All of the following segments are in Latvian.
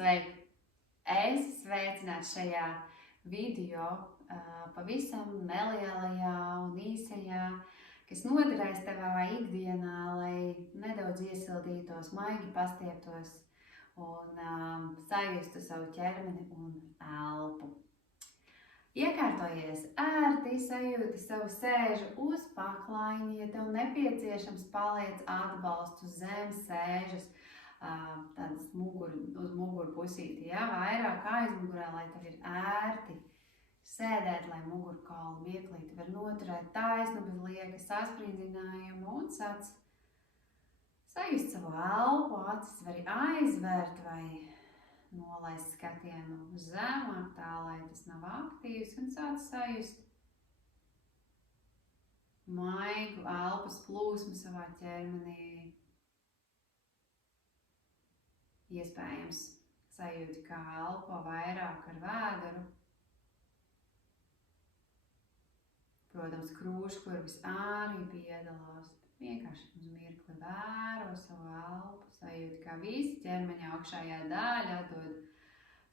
Sveiki! Es sveicināts šajā video pavisam nelielajā un īsajā, kas noderēs tavā ikdienā, lai nedaudz iesildītos, maigi pastieptos un sajustu savu ķermeni un elpu. Iekārtojies ērti, sajūti savu sēžu uz paklaiņa, ja tev nepieciešams paliec atbalstu zem sēžas, tādas uz muguru pusīti, ja? Vairāk aizmugurē, lai tev ir ērti sēdēt, lai mugurkaulu mieklīti var noturēt taisnu, bez lieka sasprindzinājumu un sajust savu elpu, acis vari aizvērt vai nolaist skatienu zemāk, tā lai tas nav aktīvs un sāc sajust maigu elpas plūsmu savā ķermenī. Iespējams sajūti, kā elpo vairāk ar vēderu. Protams, krūškurvis arī piedalās, bet vienkārši uz mirkli vēro savu elpu, sajūti, kā visi ķermeņa augšējā daļa dod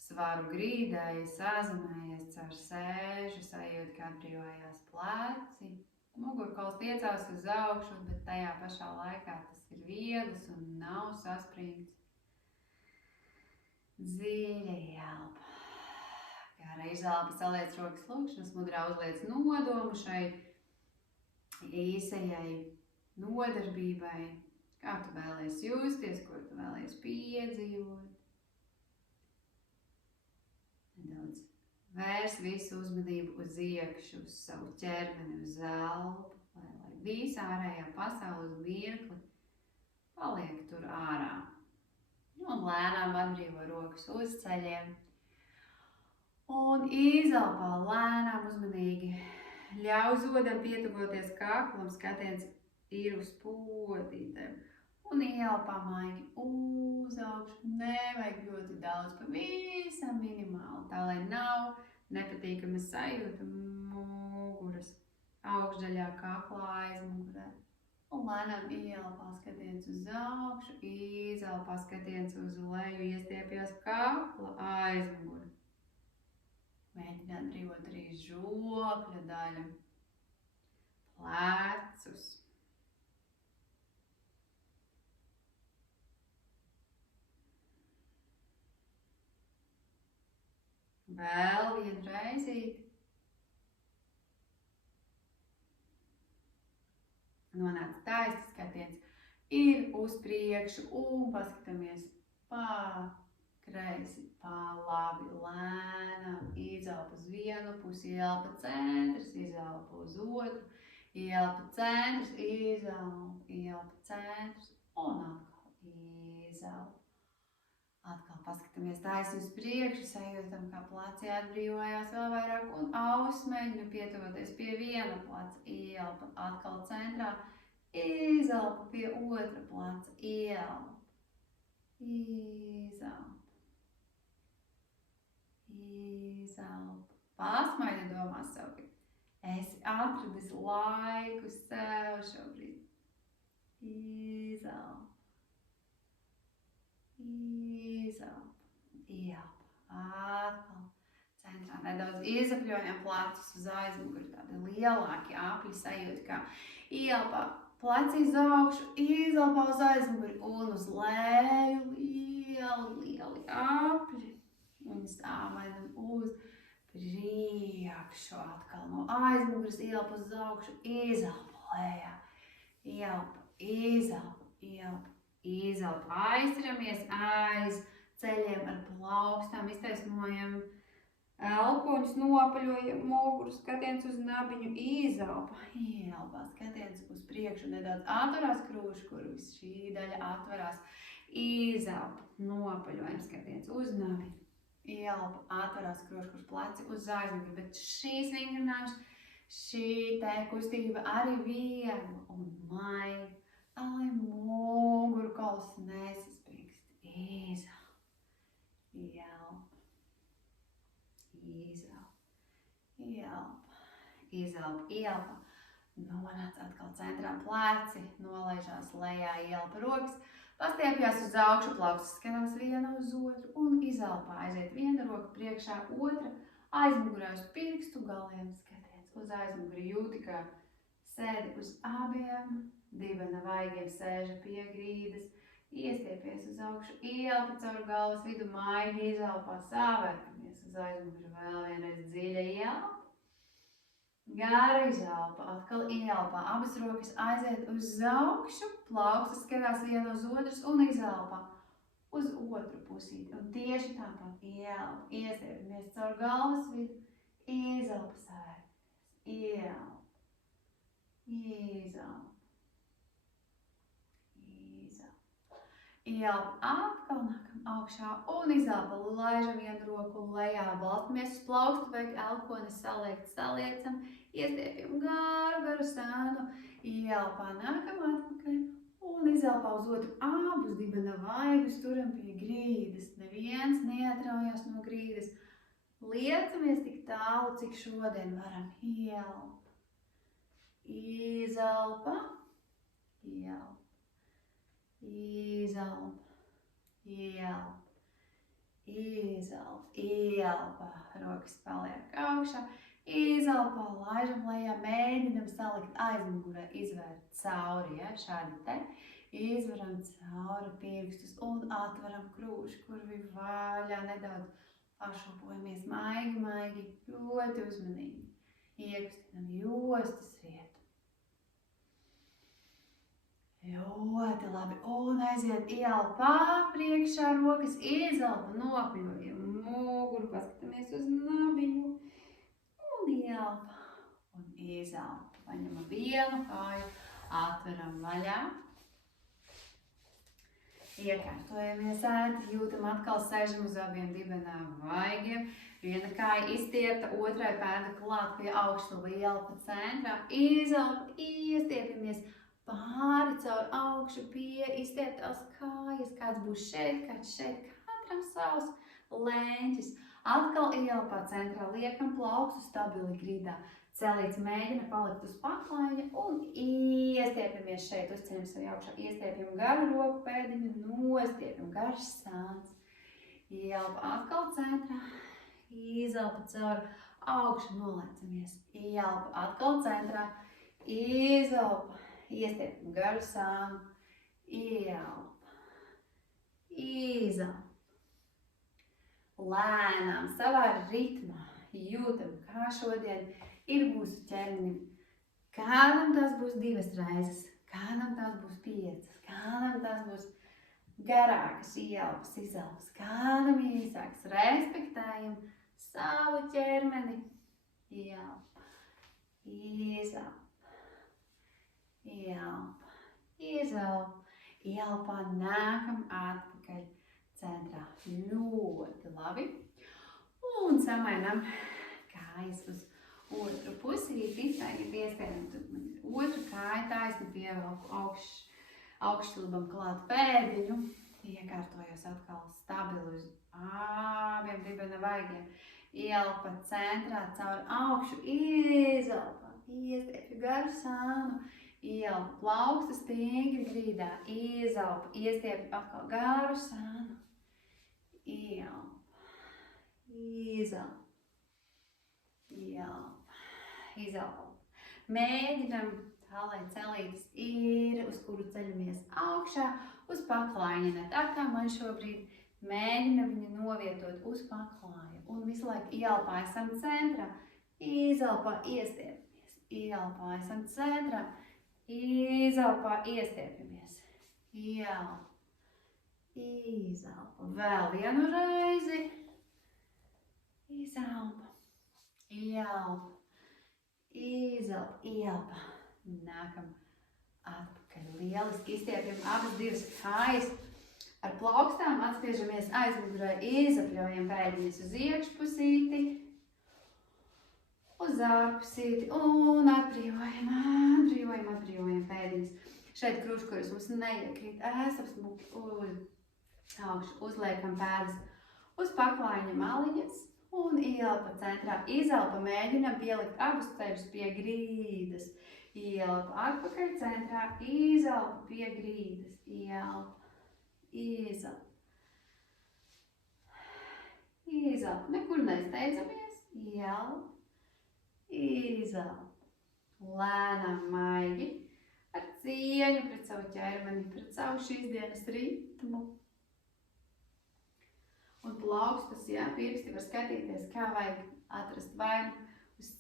svaru grīdai, sazemējies caur sēžu, sajūti, kā atbrīvojās pleci. Mugurkauls tiecās uz augšu, bet tajā pašā laikā tas ir viegls un nav saspringts. Dziļa ielpa. Gara izelpa, saliec rokas lūkšanas mudrā, uzliec nodomu šai īsajai nodarbībai. Kā tu vēlies justies, ko tu vēlies piedzīvot. Nedaudz vērs visu uzmanību uz iekšu, uz savu ķermeni, uz elpu, lai visa ārējā pasaule uz mirkli paliek tur ārā. Un lēnām atbrīvo rokas uz ceļiem. Un izelpā lēnām uzmanīgi ļauj zodam pietuvoties kaklam, skatiens ir uz potītēm. Un ielpā maigi uz augšu, nevajag ļoti daudz, pavisam minimāli, tā lai nav nepatīkama sajūta muguras augšdaļā, kaklā, aizmugurē. Un lēnām ielpā skatiens uz augšu, izelpā skatiens uz leju, iestiepjas kakla aizmuguri. Mēģini atbrīvot arī žokļa daļu, plecus. Vēl vienu reizīt. Nonāc taisni, skatiens ir uz priekšu un paskatāmies pa kreisi, pa labi, lēnām, izelpa uz vienu pusi, ielpa centrs, izelpa uz otru, ielpa centrs, ielpa centrs un atkal izelpa. Atkal paskatāmies taisni uz priekšu, sajūtam, kā pleci atbrīvojās vēl vairāk un auss mēģina pietuvoties pie viena pleca, ielpa atkal centrā, izelpa pie otra pleca, ielpa, izelpa, izelpa. Pasmaidi domās sev, ka esi atradis laiku sev šobrīd. Izelpa. Izelpa, ielpa, atkal centrā nedaudz iezapļojam plecus uz aizmuguri, tādi lielāki apļi sajūti, kā ielpa pleci uz augšu, izelpā uz aizmuguri un uz leju lieli apļi un stāvainam uz priekšu, atkal no aizmuguras ielpa uz augšu, izelpa lejā, ielpa, izelpa, ielpa. Izelpa, aizturamies aiz ceļiem ar plaukstām, iztaisnojam elpoņus, nopaļojam muguru, skatiens uz nabiņu, izelpa, ielpa, skatiens uz priekšu, nedaudz atvarās krūškurvis, šī daļa atvarās, izelpa, nopaļojam, skatiens uz nabiņu, ielpa, atvarās krūškurvis, pleci uz aizmuguri, bet šīs vingrinājums, šī te kustība arī viegla un maiga. Lai mugurkauls nesaspringst. Izelpa, ielpa, izelpa, ielpa, izelpa, ielpa. Nonāc atkal centrā pleci, nolaižās lejā, ielpa rokas, Pastiepjas uz augšu, plaukstas skatās viena uz otru un izelpā. Aiziet viena roka priekšā, otra aizmugurē uz pirkstu galiem. Skaties uz aizmuguri, jūti, kā sēdi uz abiem dibena vaigiem, sēža pie grīdas. Iestiepies uz augšu, ielpa caur galvas vidu, maigi izelpā, sāvērkamies uz aizmuguri. Vēl vienreiz dziļa ielpa. Gara izelpa, atkal ielpā, abas rokas aiziet uz augšu, plaukstas skatās viena uz otras un izelpā uz otru pusīti. Un tieši tāpat ielpa, iestiepamies caur galvas vidu, izelpa sēžamies, ielpa, izelpa, izelpa. Ielpa atkal nākam augšā un izelpa, laižam vienu roku lejā, balstamies uz plaukstu, vajag elkoni saliekam, iestiepjam garu sēnu, ielpā nākam atpakaļ un izelpā uz otru abus dibena vaigus, turam pie grīdas, neviens neatraujās no grīdas, liecamies tik tālu, cik šodien varam, ielpa, izelpa, ielpa. Izelpa, ielpa, izelpa, ielpa, rokas paliek augšā, izelpā, laižam lejā, mēģinam salikt aizmugurē, izvērt cauri, ja, šādi te, izveram cauri pirkstus un atveram krūšu, kurvi vaļā, nedaudz pašopojamies maigi, ļoti uzmanīgi, iekustinam jostas vietu. Ļoti labi, un aiziet ielpā, priekšā rokas, izelpa, nopļojam muguru, paskatāmies uz nabiņu, un ielpa, un izelpa. Paņemam vienu kāju, atveram vaļā, iekārtojamies ērti, jūtam atkal sēžam uz abiem dibenā vaigiem, viena kāja izstiepta, otrai pēda klāt pie augšstūva, ielpa centrā, izelpa, iestiepjamies, pāri caur augšu pie izstieptās kājas, kāds būs šeit, kāds šeit, katram savs leņķis. Atkal ielpā centrā liekam plaukstu stabili grīdā. Celīts mēģina palikt uz paklājiņa un iestiepjamies šeit, uzceļam sevi augšā, iestiepjam garu roku pēdiņu, nostiepjam garš sāns. Ielpa atkal centrā, izelpa caur augšu, nolēcamies. Ielpa atkal centrā, izelpa. Iestiepjam garu sānu, ielpa, izelpa. Lēnām, savā ritmā jūtam, kā šodien ir mūsu ķermenim. Kādam tās būs 2 reizes, kādam tās būs 5, kādam tās būs garākas ielpas, izelpas, kādam īsāks. Respektējam savu ķermeni, ielpa, izelpa. Ielpa, izelpa, ielpā nākam atpakaļ centrā. Ļoti labi. Un samainam kājas uz otru pusīti. Tagad iespējam otru kāju taisni pievelku augšstūbam klāt pēdiņu. Iekārtojos atkal stabili uz abiem dibena vaigiem. Ielpa centrā caur augšu, izelpa, iestiepju garu sānu. Ielpa, plauksta stingri grīdā, izelpa, iestiepju atkal garu sānu, ielpa, izelpa, ielpa, izelpa. Mēģinam tā, lai celītes ir, uz kuru ceļamies augšā, uz paklājiņa, ne tā kā man šobrīd, mēģinam viņu novietot uz paklāju un visu laiku ielpā esam centrā, izelpā, iestiepjamies, ielpā esam centrā, izelpā, iestiepjamies, ielpa, izelpa, vēl vienu reizi, izelpa, ielpa, izelpa, ielpa, nākam atpakaļ, lieliski izstiepjam abas 2 kājas, ar plaukstām atspiežamies aizmugurē, izapļojam pēdiņas uz iekšpusīti, uz ārpusīti un atbrīvojam pēdiņas. Šeit kruškuris mums neiekrīt, esam smuki uz augšu, uzliekam pēdas uz paklājiņa maliņas un ielpa centrā. Izelpa, mēģinam pielikt abus ceļus pie grīdas. Ielpa atpakaļ centrā, izelpa pie grīdas, ielpa, Iezelp. Iezelp. Nekur nesteidzamies. Ieelp. Izelp. Lēnām maigi. Ar cieņu pret savu ķermeni, pret savu šīs dienas ritmu. Un plaukstas, pirksti var skatīties, kā vajag atrast vai uz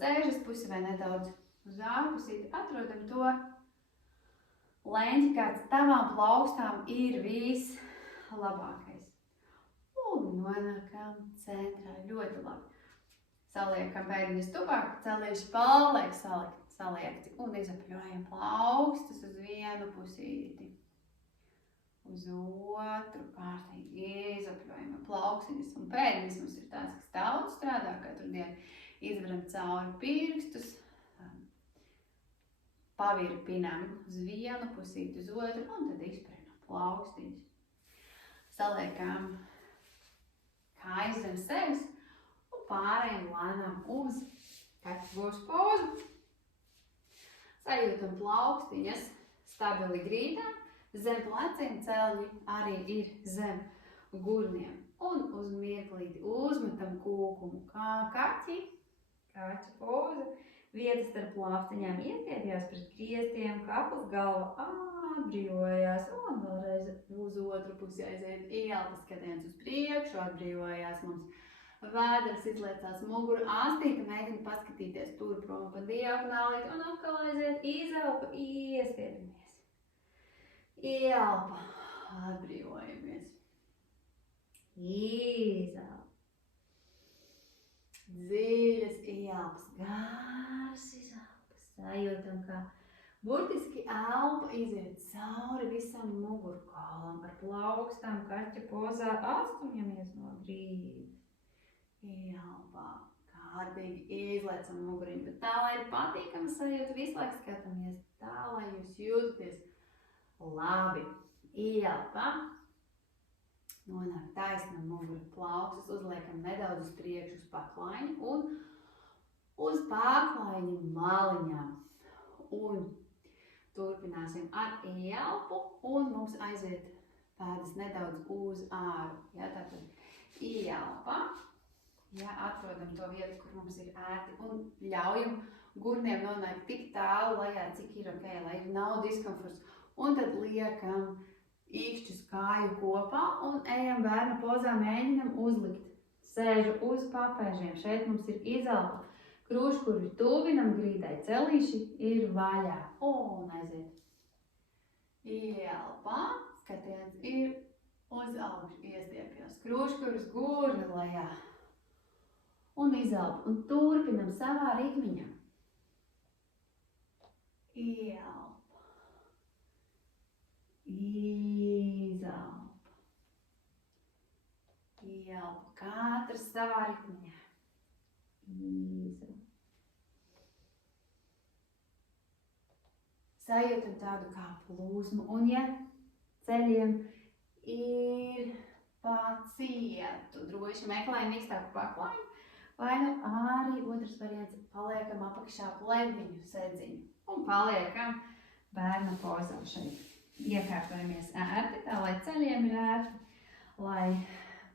sēžas pusi vai nedaudz uz ārpusīti. Atrodam to leņķi, kāds tavām plaukstām ir vislabākais. Un nonākam centrā ļoti labi. Saliekam pēdiņas tuvāk, celīši paliek saliekti un izapļojam plaukstas uz vienu pusīti. Uz otru kārtīgi izapļojam plaukstiņas un pēdiņas mums ir tās, kas daudz strādā katru dienu. Izvaram cauri pirkstus, pavirpinam uz vienu pusīti, uz otru un tad izprenam plaukstiņas. Saliekam kājas zem sevis. Pārējiem lēnām uz katru pozu. Sajūtam plaukstiņas stabili grīdā. Zem pleciem celiņi arī ir zem gurniem. Un uz mirklīti uzmetam kūkumu kā kaķi. Kaķa poza. Vietas starp plaukstiņām iestiepjās pret griestiem, kaplas galva atbrīvojās. Un vēlreiz uz otru pusi aiziet ielpas skatiens uz priekšu, atbrīvojās mums. Vēders izliecās muguru, āstīte mēģina paskatīties tur prom pa diagonālīt un atkal aiziet, izelpa, iestiepamies. Ielpa, atbrīvojamies. Izelpa. Dziļas ielpas, gāras izelpas. Sajūtam, kā burtiski elpa iziet cauri visam mugurkaulam. Ar plaukstām kaķa pozā atstumjamies no grīdas. Ielpā, kārtīgi izliecam muguriņu, bet tā, lai ir patīkama sajūta, visu laiku skatāmies tā, lai jūs jūtaties labi. Ielpā, nonāk taisna mugura plaukstas, uzliekam nedaudz uz priekšu uz paklaiņu un uz paklaiņu maliņām. Un turpināsim ar ielpu un mums aiziet pēdas nedaudz uz āru. Tātad ielpā. Atrodam to vietu, kur mums ir ērti un ļaujam gurniem nonākt tik tālu lejā, cik ir ok, lai nav diskomforts. Un tad liekam īkšķus kāju kopā un ejam bērna pozā, mēģinam uzlikt. Sēžu uz papēžiem, šeit mums ir izelpa. Krūškuri tuvinam grīdai, celīši ir vaļā. Un aiziet. Ielpā, skatiens ir uz augšu, iestiepjos. Krūškuris gurni lejā. Un izelpa. Un turpinam savā ritmiņā. Ielpa. Izelpa. Ielpa. Katrs savā ritmiņā. Izelpa. Sajūtam tādu kā plūsmu. Un ja ceļiem ir pa cietu, droši meklējam mīkstāku paklāju. Vai nu arī otrs variants, paliekam apakšā pleviņu sēdziņu un paliekam bērna pozā šeit. Iekārtojamies ērti, tā lai ceļiem ir ērti, lai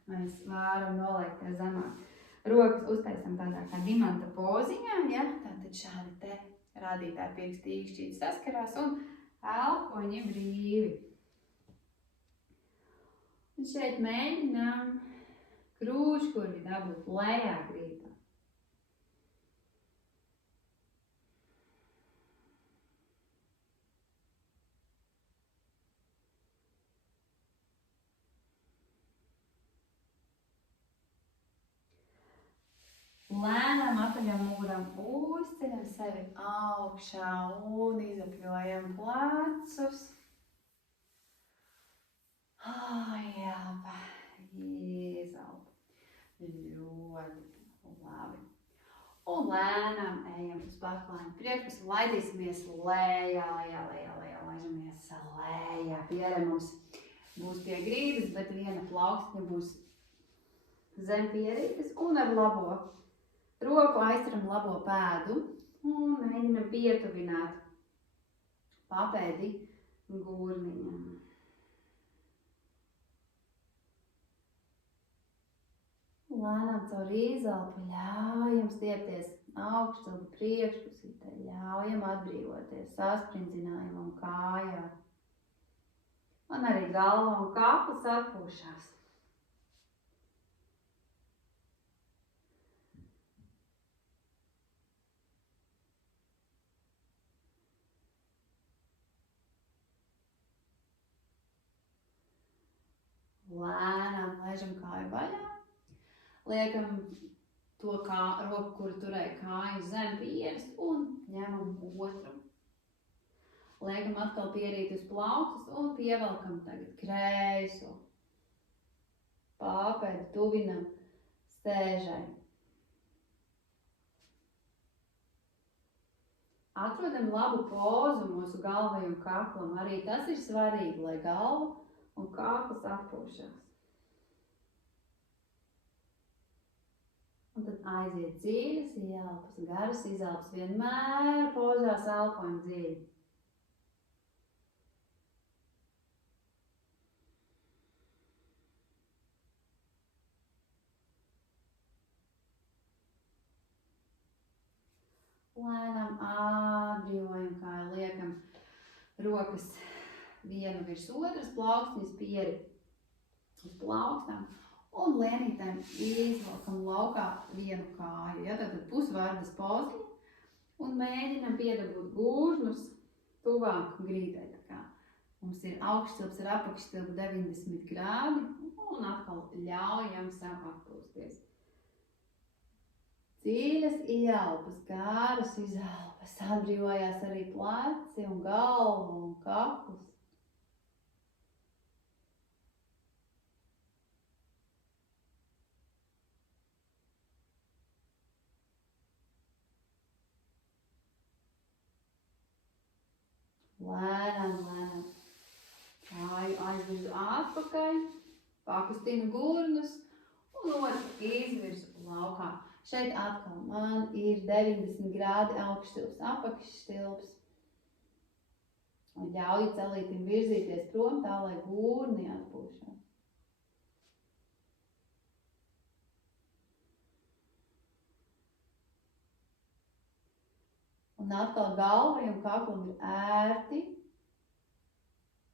mēs varam noliekt zemāk. Rokas uztaisam tādā kā dimanta poziņā, tātad šādi te rādītāji pirksti īkšķīti saskarās un elpoņi brīvi. Un šeit mēģinām krūškuri dabūt lejā grīdā. Lēnām apaļam muguram uzceļam sevi augšā un izapļojam plecus. Ielpa, izelpa. Ļoti labi. Un lēnām ejam uz paklājiņu priekšpus un laidīsimies lejā, laižamies lejā. Piere mums būs pie grīdas, bet viena plaukstiņa būs zem pierītes un ar labo roku aizturam labo pēdu un mēģinam pietuvināt papēdi gurniņam. caur izelpu ļaujam stiepties augšstilbu priekšpusītē, ļaujam atbrīvoties sasprindzinājumu kājā. Un arī galva un kakls atpūšās. Lēnām lēžam kāju vaļā, liekam to roku, kuru turēja kāju zem pieres un ņemam otru. Liekam atkal pierīt uz plaukstas un pievelkam tagad kreiso. Pāpēdi tuvinam stēžai. Atrodam labu pozu mūsu galvai un kaklam. Arī tas ir svarīgi, lai galva un kakls atpūšās. Un tad aiziet dziļas ielpas, garas izelpas, vienmēr pozās elpojam dziļi. Lēnām atbrīvojam kāju, liekam rokas vienu virs otras, plaukstiņas pieri uz plaukstām un lēnītēm izvelkam laukā vienu kāju. Ja, tad pusvārdas poziņa un mēģinam piedabūt gūžnus tuvāk grītai. Mums ir augšstilps ar apakšstilpu 90 grādi un atkal ļaujam sev atpūsties. Dziļas ielpas, garas izelpas, atbrīvojās arī pleci un galva un kakls. Lēnām kāju aizvirzu atpakaļ, pakustinu gurnus un otru izvirzu laukā. Šeit atkal man ir 90 grādi augšstilps, apakšstilps. Un ļauju celītim virzīties prom tā, lai gurni atpūšās. Un atkal galvai un kaklam ir ērti,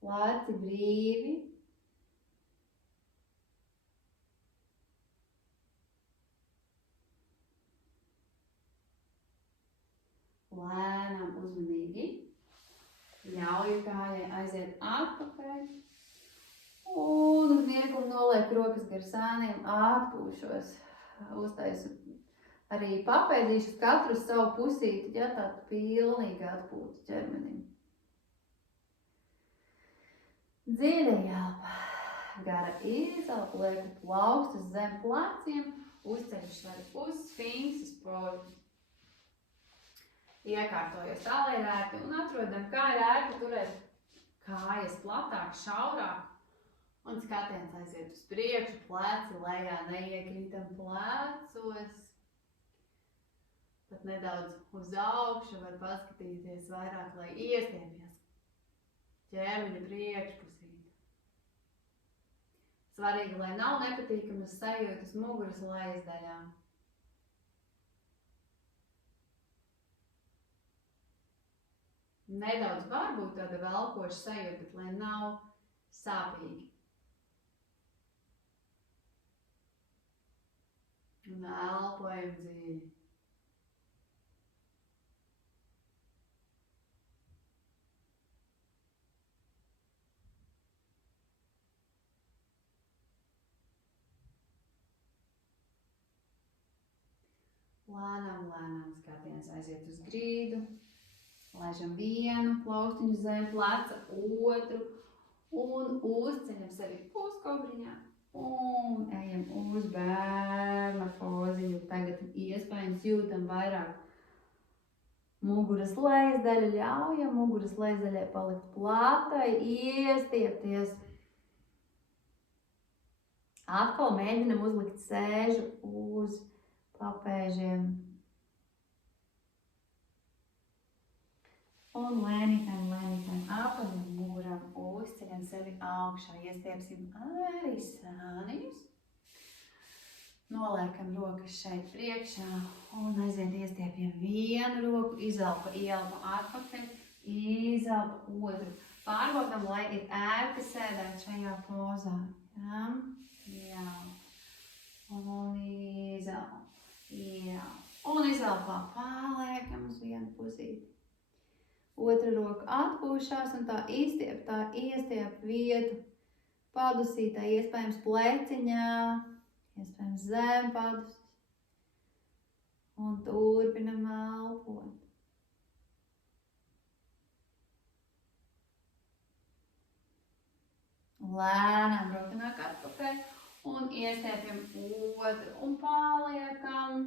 leci brīvi. Lēnām uzmanīgi. Ļauju kājai aiziet atpakaļ. Un uz mirkli nolieku rokas gar sāniem, atpūšos. Uztaisu arī papēdīšu katru savu pusīti, ja tādu pilnīgi atpūtu ķermenim. Dziļa elpa, gara izelpa, lieku plaukstas zem pleciem, uzceļu švari uz sfinksas pozu. Iekārtojos tā, lai ir ērti un atrodam, kā ir ērti turēt kājas platāk, šaurāk un skatiens aiziet uz priekšu, pleci lejā, neiekrītam plecos. Pat nedaudz uz augšu var paskatīties vairāk, lai iestiepjas ķermeņa priekšpusīte. Svarīgi, lai nav nepatīkamas sajūtas muguras lejas daļā. Nedaudz var būt tāda velkoša sajūta, bet lai nav sāpīgi. Un elpojam dziļi. Lēnām skatiens aiziet uz grīdu. Laižam vienu plaukstiņu zem pleca, otru un uzceļam sevi puskobriņā un ejam uz bērna poziņu. Tagad iespējams jūtam vairāk muguras lejas daļu, ļaujam muguras lejas daļai palikt platai, iestiepties. Atkal mēģinam uzlikt sēžu uz papēžiem. Un lēnītēm apaļam muguram uzceļam sevi augšā. Iestiepsim arī sāniņus. Noliekam rokas šeit priekšā un aiziet iestiepjam vienu roku, izelpa, ielpa atpakaļ, izelpa otru. Pārbaudam, lai ir ērti sēdēt šajā pozā. Ja? Ielpa. Un izelpa. Ielpa. Un izelpā paliekam uz vienu pusīti. Otra roka atpūšās un tā iestiep vietu padusītā, iespējams pleciņā, iespējams zem padus. Un turpinam elpot. Lēnām roka nāk atpakaļ un iestiepjam otru un paliekam.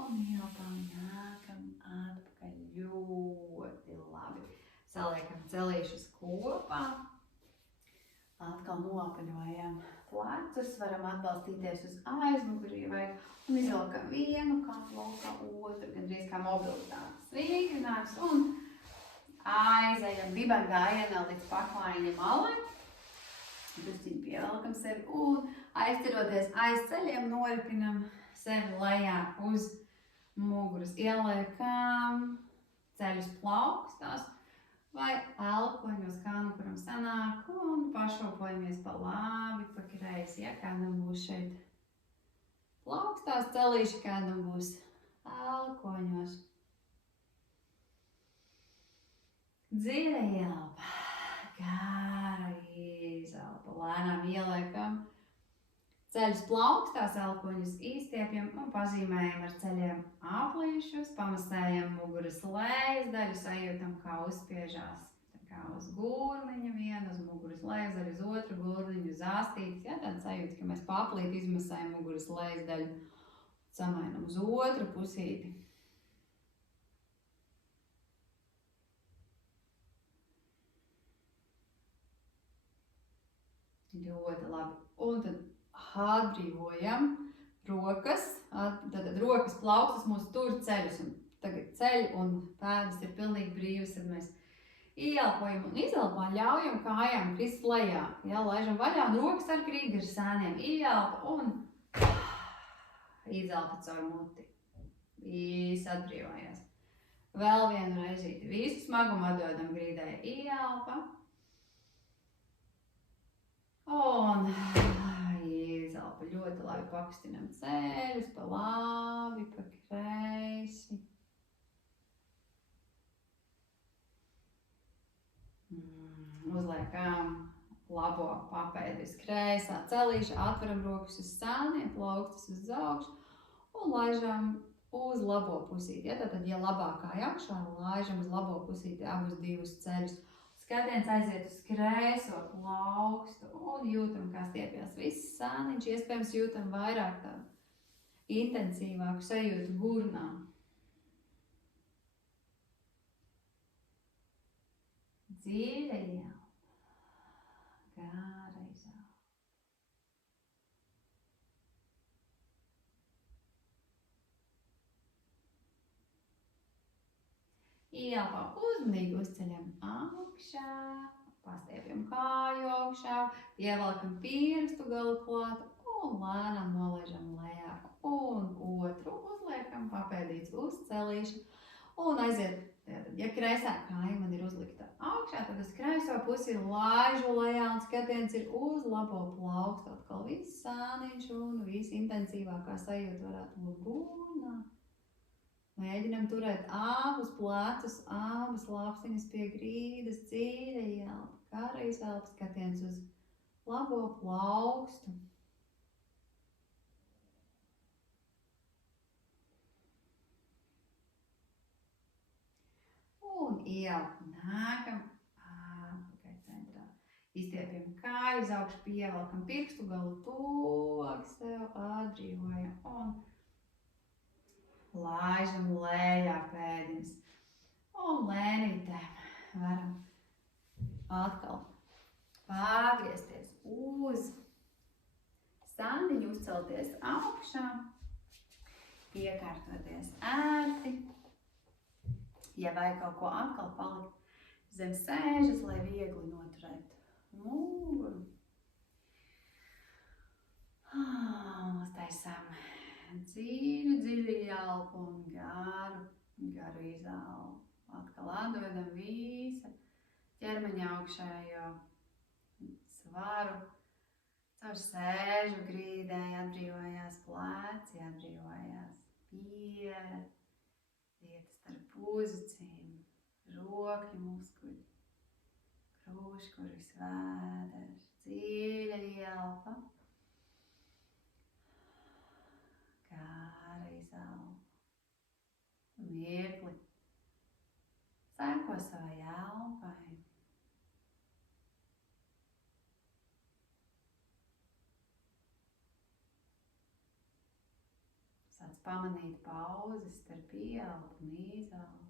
Un ielpām nākam atpakaļ ļoti labi. Saliekam celīšus kopā. Atkal noapaļojam plecus, varam atbalstīties uz aizmuguri un izvelkam vienu kaklu, kā otru, gandrīz kā mobilitātes vingrinājums un aizējam diben gājienā līdz paklājiņa malai. Drusciņi pievelkam sevi un aizceroties aiz ceļiem noripinam sevi lejā uz muguras. Ieliekam ceļus plaukstās vai elpoņos, kā nu kuram sanāk, un pašopojamies pa labi, pa kreisi. Ja kādam būs šeit plaukstās celīši, kādam būs elpoņos. Dziļa ielpa, gara izelpa, lēnām ieliekam ceļus plaukstās, elpoņus īstiepjam un pazīmējam ar ceļiem aplīšus, pamasējam muguras lejas daļu, sajūtam, kā uzspiežās kā uz gurliņa vienu, uz muguras lejas daļu, uz otru gurliņu, uz āstītes. Ja, tāda sajūta, ka mēs paplīt izmasējam muguras lejas daļu, samainam uz otru pusīti. Ļoti labi. Un tad atbrīvojam rokas, tad rokas plaukstas mūs tur ceļus, un tagad ceļi un pēdas ir pilnīgi brīvas, tad mēs ieelpojam un izelpā ļaujam kājām krist lejā, ja, laižam vaļā un rokas ar krīt gar sēniem, ieelpa un izelpa caur muti, viss atbrīvojās. Vēl vienu reizīti, visu smagumu atdodam grīdai, ieelpa un izelpa, ļoti labi pakustinam ceļus, pa labi, pa kreisi. Uzliekam labo papēdi uz kreisā celīša, atveram rokas uz sāniem, plaukstas uz augšu un laižam uz labo pusīti. Ja, tātad, ja labā kāja augšā, laižam uz labo pusīti abus divus ceļus. Skatiens aiziet uz kreiso plaukstu un jūtam, kā stiepjās viss sāniņš. Iespējams, jūtam vairāk tādu intensīvāku sajūtu gurnā. Dziļa ielpa, gara izelpa. Ielpām uzmanīgi uzceļam augšā, pastiepjam kāju augšā, pievelkam pirkstu galu klāt un lēnām nolaižam lejā. Un otru uzliekam papēdīts uz celīšu un aiziet. Ja kreisā kāja man ir uzlikta augšā, tad uz kreiso pusi laižu lejā un skatiens ir uz labo plaukstu. Atkal viss sāniņš un viss intensīvākā sajūta varētu būt gurnā. Mēģinam turēt abus plecus, abas lapsiņas pie grīdas, dziļa ielpa, gara izelpa, skatiens uz labo plaukstu. Un ielpa, nākam atpakaļ centrā. Izstiepjam kāju uz augšu, pievelkam pirkstu galu tuvāk sev, atbrīvojam un laižam lejā pēdiņas. Un lēnītēm varam atkal pagriezties uz sandiņu uzcelties augšā, piekārtoties ērti. Ja vajag kaut ko atkal palikt zem sēžas, lai viegli noturētu muguru. Uztaisām dziļu ielpu un garu izelpu. Atkal atdodam visu ķermeņa augšējo svaru. Caur sēžu grīdai atbrīvojās pleci, atbrīvojās piere, vieta starp uzcīm, rokļu muskuļi, krūškuris, vēders, dziļa ielpa, gara izelpa. Mirkli sēko savai elpai. Sāc pamanīt pauzes starp ielpu un izelpu.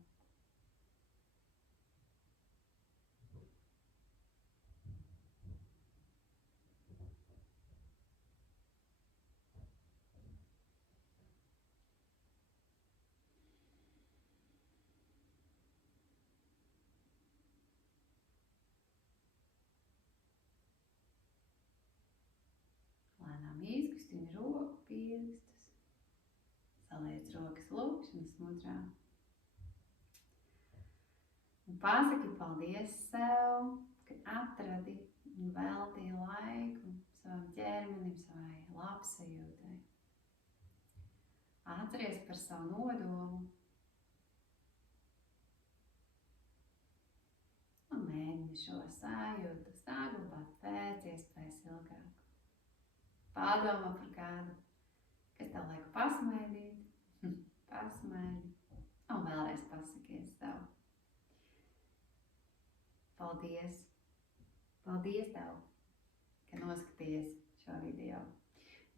Lēnām izkustini roku pirkstus. Saliec rokas lūkšanas mudrā. Un pasaki paldies sev, ka atradi un veltīji laiku savam ķermenim, savai labsajūtai. Atceries par savu nodomu un mēģini šo sajūtu saglabāt pēc iespējas ilgāk. Pārdomā par kādu, kas tev liek pasmaidīt, pasmaidi un vēlreiz pasakies sev. Paldies! Paldies tev, ka noskatījies šo video.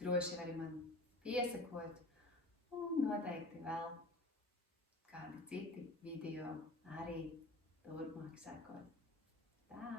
Droši vari man piesakot un noteikti vēl kādi citi video arī turpmāk sekot. Tā!